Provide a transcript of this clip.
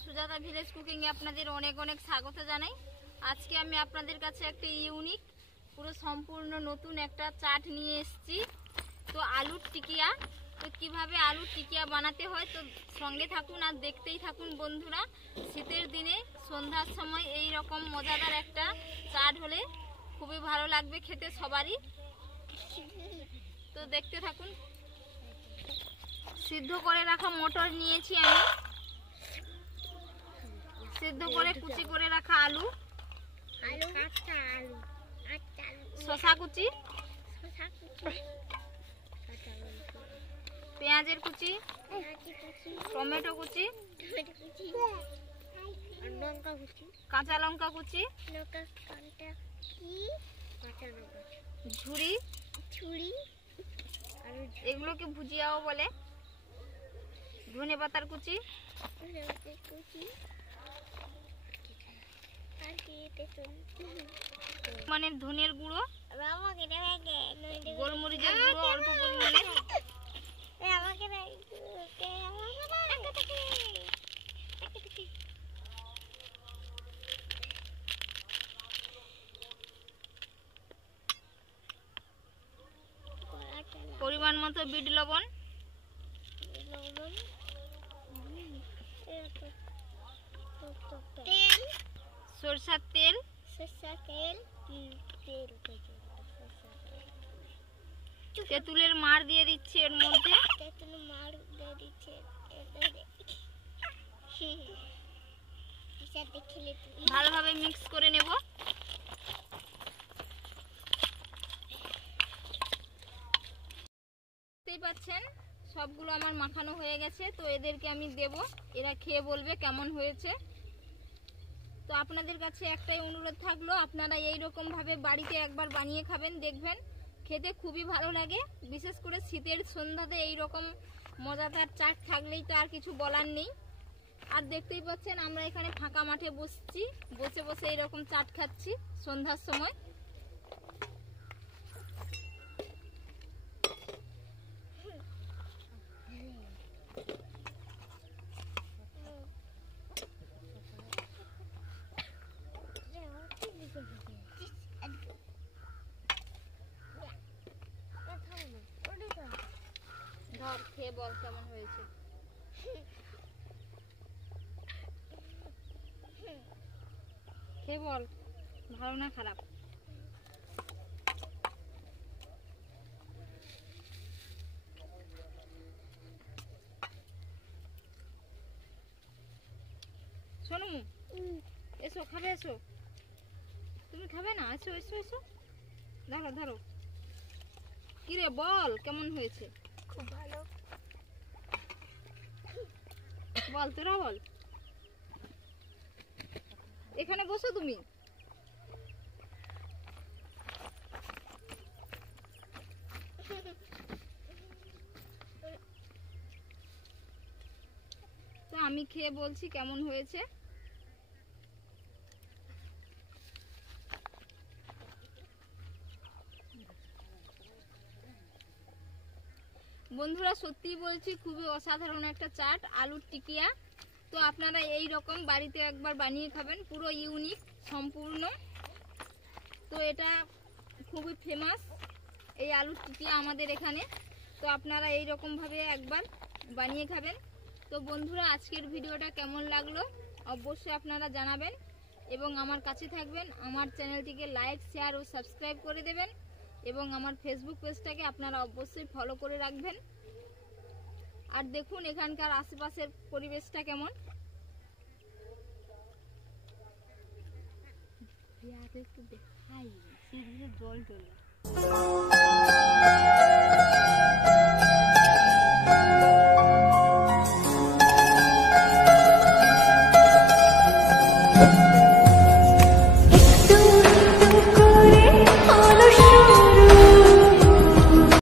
Sujata village cooking এ আপনাদের অনেক অনেক স্বাগত জানাই। আজকে আমি আপনাদের কাছে একটা ইউনিক পুরো সম্পূর্ণ নতুন একটা চাট নিয়ে এসেছি। তো আলুর টিকিয়া, তো কিভাবে আলুর টিকিয়া বানাতে হয় তো সঙ্গে থাকুন আর দেখতেই থাকুন বন্ধুরা। শীতের দিনে সন্ধ্যার সময় এই রকম মজাদার একটা চাট হলে খুবই ভালো লাগবে খেতে সবারই। তো দেখতে থাকুন। সিদ্ধ করে রাখা মটর নিয়েছি আমি, সিদ্ধ করে কুচি করে রাখা আলু, শসা কুচি, পেঁয়াজের কুচি, টমেটো কুচি, কাঁচা লঙ্কা কুচি, ঝুড়ি, এগুলোকে ভুজিয়াও বলে, ধনে পাতার কুচি, মানে ধনের গুঁড়ো, গোলমরিচের গুঁড়ো অল্প পরিমাণে, পরিমাণ মতো বিট লবণ, সরষের তেল, তেঁতুলের মাড় দিয়ে দিচ্ছি এর মধ্যে, ভালোভাবে মিক্স করে নেব। দেখতেই পাচ্ছেন সবগুলো আমার মাখানো হয়ে গেছে। তো এদেরকে আমি দেব, এরা খেয়ে বলবে কেমন হয়েছে। তো আপনাদের কাছে একটাই অনুরোধ থাকলো, আপনারা এই রকম ভাবে বাড়িতে একবার বানিয়ে খাবেন, দেখবেন খেতে খুবই ভালো লাগে। বিশেষ করে শীতের সন্ধ্যাতে এই রকম মজাদার চাট থাকলেই তো আর কিছু বলার নেই। আর দেখতেই পাচ্ছেন আমরা এখানে ফাঁকা মাঠে বসছি, বসে বসে এইরকম চাট খাচ্ছি সন্ধ্যার সময়। ধর খেয়ে বল কেমন হয়েছে। খেয়ে বল ভালো না খারাপ। শোনো এসো, খাবে এসো। তুমি খাবে না? এসো এসো এসো, ধরো ধরো। কিরে বল কেমন হয়েছে? খুব ভালো। বল তোরা বল। এখানে বসো তুমি। তো আমি খেয়ে বলছি কেমন হয়েছে। বন্ধুরা সত্যিই বলছি খুবই অসাধারণ একটা চাট আলুর টিকিয়া। তো আপনারা এই রকম বাড়িতে একবার বানিয়ে খাবেন, পুরো ইউনিক সম্পূর্ণ। তো এটা খুবই ফেমাস এই আলুর টিকিয়া আমাদের এখানে। তো আপনারা এই রকম ভাবে একবার বানিয়ে খাবেন। তো বন্ধুরা আজকের ভিডিওটা কেমন লাগলো অবশ্যই আপনারা জানাবেন এবং আমার কাছে থাকবেন। আমার চ্যানেলটিকে লাইক, শেয়ার ও সাবস্ক্রাইব করে দেবেন এবং আমার ফেসবুক পেজটাকে আপনারা অবশ্যই ফলো করে রাখবেন। আর দেখুন এখানকার আশেপাশের পরিবেশটা কেমন। একটু দেখাই জল টল।